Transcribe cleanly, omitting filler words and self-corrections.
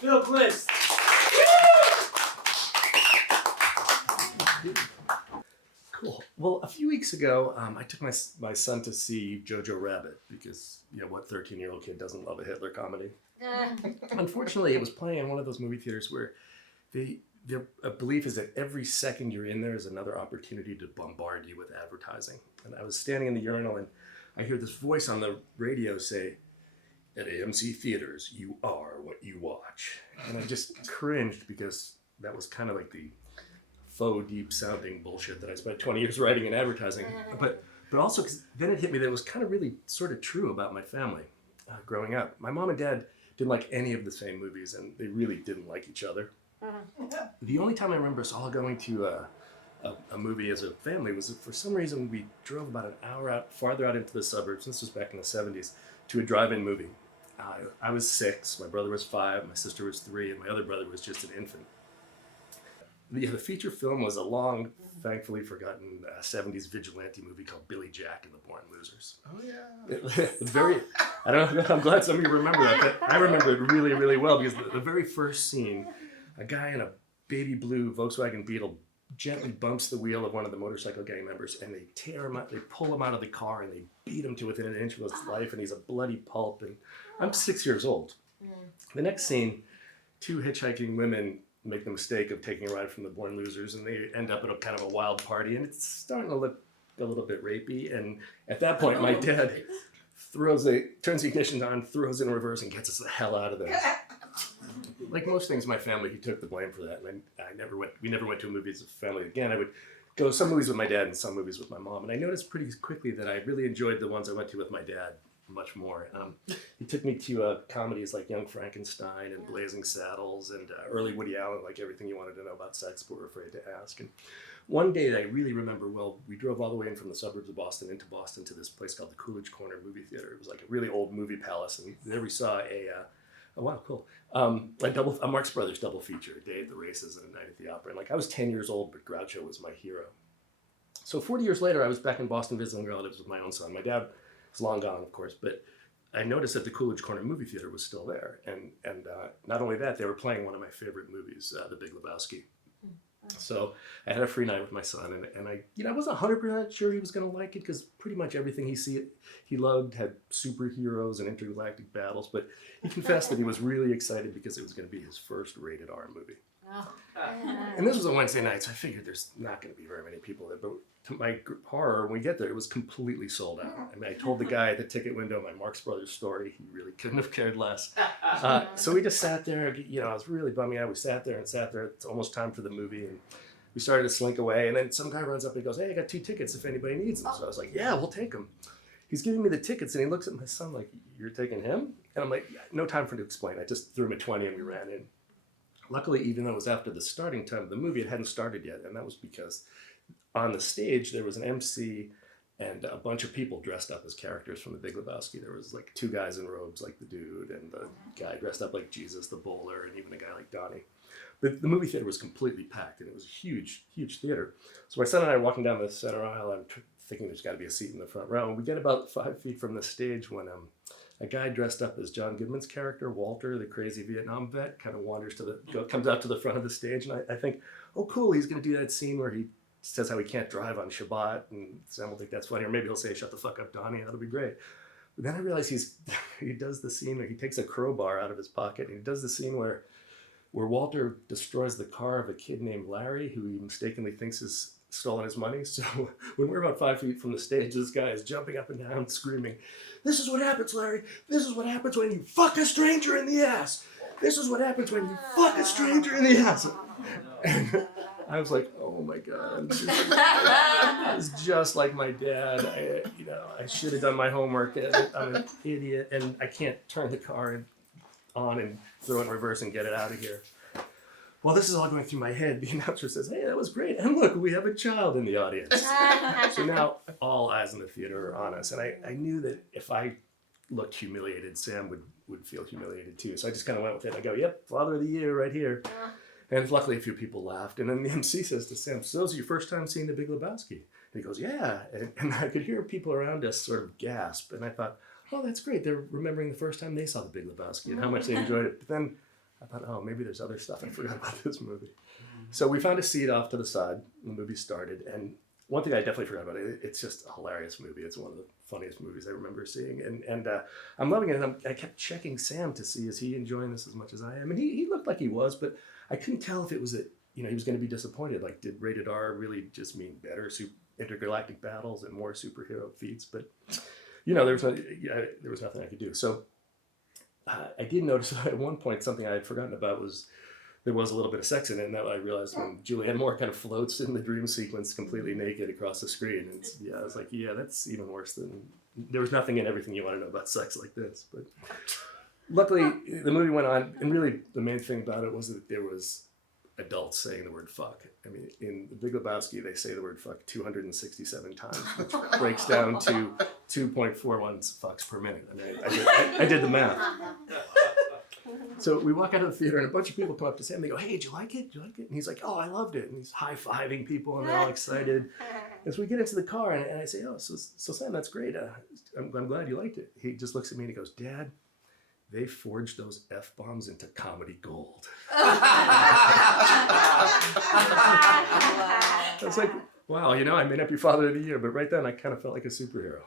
Bill Glist. Cool. Well, a few weeks ago, I took my son to see Jojo Rabbit because, what 13-year-old kid doesn't love a Hitler comedy? Unfortunately, it was playing in one of those movie theaters where their belief is that every second you're in there is another opportunity to bombard you with advertising. And I was standing in the urinal and I hear this voice on the radio say, "At AMC theaters, you are what you watch." And I just cringed because that was kind of like the faux deep sounding bullshit that I spent 20 years writing in advertising. But also, 'cause then it hit me that it was kind of really sort of true about my family growing up. My mom and dad didn't like any of the same movies, and they really didn't like each other. The only time I remember us all going to a movie as a family was for some reason we drove about an hour farther out into the suburbs, this was back in the 70s, to a drive-in movie. I was 6, my brother was 5, my sister was 3, and my other brother was just an infant. The feature film was a long, thankfully forgotten 70s vigilante movie called Billy Jack and the Born Losers. Oh yeah. I don't know, I'm glad some of you remember that, but I remember it really, really well because the very first scene, a guy in a baby blue Volkswagen Beetle gently bumps the wheel of one of the motorcycle gang members and they tear him out, they pull him out of the car and they beat him to within an inch of his life and he's a bloody pulp and I'm 6 years old. The next scene, 2 hitchhiking women make the mistake of taking a ride from the Born Losers and they end up at a kind of a wild party and it's starting to look a little bit rapey and at that point my dad turns the ignition on, throws it in reverse and gets us the hell out of there. Like most things in my family, he took the blame for that and we never went to a movie as a family again. I would go to some movies with my dad and some movies with my mom and I noticed pretty quickly that I really enjoyed the ones I went to with my dad much more. He took me to comedies like Young Frankenstein and Blazing Saddles and early Woody Allen, like Everything You Wanted to Know About Sex but Were Afraid to Ask. And one day that I really remember well, we drove all the way in from the suburbs of Boston into Boston to this place called the Coolidge Corner Movie Theater. It was like a really old movie palace and there we saw oh wow, cool. A Marx Brothers double feature, A Day at the Races and A Night at the Opera. And I was 10 years old, but Groucho was my hero. So 40 years later, I was back in Boston visiting relatives with my own son. My dad was long gone, of course, but I noticed that the Coolidge Corner Movie Theater was still there. And not only that, they were playing one of my favorite movies, The Big Lebowski. So I had a free night with my son, and I wasn't 100% sure he was going to like it because pretty much everything he loved had superheroes and intergalactic battles, but he confessed that he was really excited because it was going to be his first rated R movie. And this was a Wednesday night, so I figured there's not going to be very many people there, but to my horror, when we get there, it was completely sold out. I mean, I told the guy at the ticket window my Marx Brothers story. He really couldn't have cared less. So we just sat there, I was really bumming out. We sat there. It's almost time for the movie, and we started to slink away, and then some guy runs up and goes, "Hey, I got 2 tickets if anybody needs them." So I was like, "Yeah, we'll take them." He's giving me the tickets, and he looks at my son like, "You're taking him?" And I'm like, yeah, no time for him to explain. I just threw him a 20 and we ran in. Luckily, even though it was after the starting time of the movie, it hadn't started yet, and that was because on the stage there was an MC and a bunch of people dressed up as characters from The Big Lebowski. There was like 2 guys in robes like the dude, and the guy dressed up like Jesus, the bowler, and even a guy like Donnie. The movie theater was completely packed, and it was a huge, huge theater. So my son and I are walking down the center aisle. I'm thinking there's got to be a seat in the front row. And we get about 5 feet from the stage when a guy dressed up as John Goodman's character, Walter, the crazy Vietnam vet, kind of comes out to the front of the stage. And I think, oh, cool, he's going to do that scene where he says how he can't drive on Shabbat. And Sam will think that's funny. Or maybe he'll say, "Shut the fuck up, Donnie." That'll be great. But then I realize he does the scene where he takes a crowbar out of his pocket. And he does the scene where Walter destroys the car of a kid named Larry, who he mistakenly thinks has stolen his money. So when we're about 5 feet from the stage, this guy is jumping up and down, screaming, "This is what happens, Larry. This is what happens when you fuck a stranger in the ass. This is what happens when you fuck a stranger in the ass." And I was like, oh my God. It's just like my dad. I should have done my homework. I'm an idiot, and I can't turn the car on and throw it in reverse and get it out of here. While this is all going through my head, the announcer says, "Hey, that was great. And look, we have a child in the audience." So now all eyes in the theater are on us. And I knew that if I looked humiliated, Sam would feel humiliated too. So I just kind of went with it. I go, "Yep, Father of the Year right here." And luckily a few people laughed. And then the MC says to Sam, "So this is your first time seeing The Big Lebowski?" And he goes, "Yeah." And I could hear people around us sort of gasp. And I thought, oh, that's great. They're remembering the first time they saw The Big Lebowski and how much they enjoyed it. But then I thought, oh, maybe there's other stuff I forgot about this movie. So we found a seat off to the side. The movie started, and one thing I definitely forgot about it. It's just a hilarious movie. It's one of the funniest movies I remember seeing, and I'm loving it. And I kept checking Sam to see, is he enjoying this as much as I am? And he looked like he was, but I couldn't tell if it was that he was going to be disappointed. Like, did rated R really just mean better intergalactic battles and more superhero feats? But there was nothing I could do. So I did notice that at one point something I had forgotten about was there was a little bit of sex in it, and that I realized when Julianne Moore kind of floats in the dream sequence completely naked across the screen. And I was like, yeah, that's even worse than, there was nothing in everything you want to know about sex like this. But luckily, the movie went on, and really the main thing about it was that there was adults saying the word fuck. I mean, in The Big Lebowski, they say the word fuck 267 times, which breaks down to 2.41 fucks per minute. I mean, I did the math. So we walk out of the theater, and a bunch of people come up to Sam. They go, "Hey, did you like it? Did you like it?" And he's like, "Oh, I loved it." And he's high-fiving people, and they're all excited. And so we get into the car, and I say, "Oh, so Sam, that's great. I'm glad you liked it." He just looks at me and he goes, "Dad, they forged those F-bombs into comedy gold." I was like, wow, I may not be Father of the Year, but right then I kind of felt like a superhero.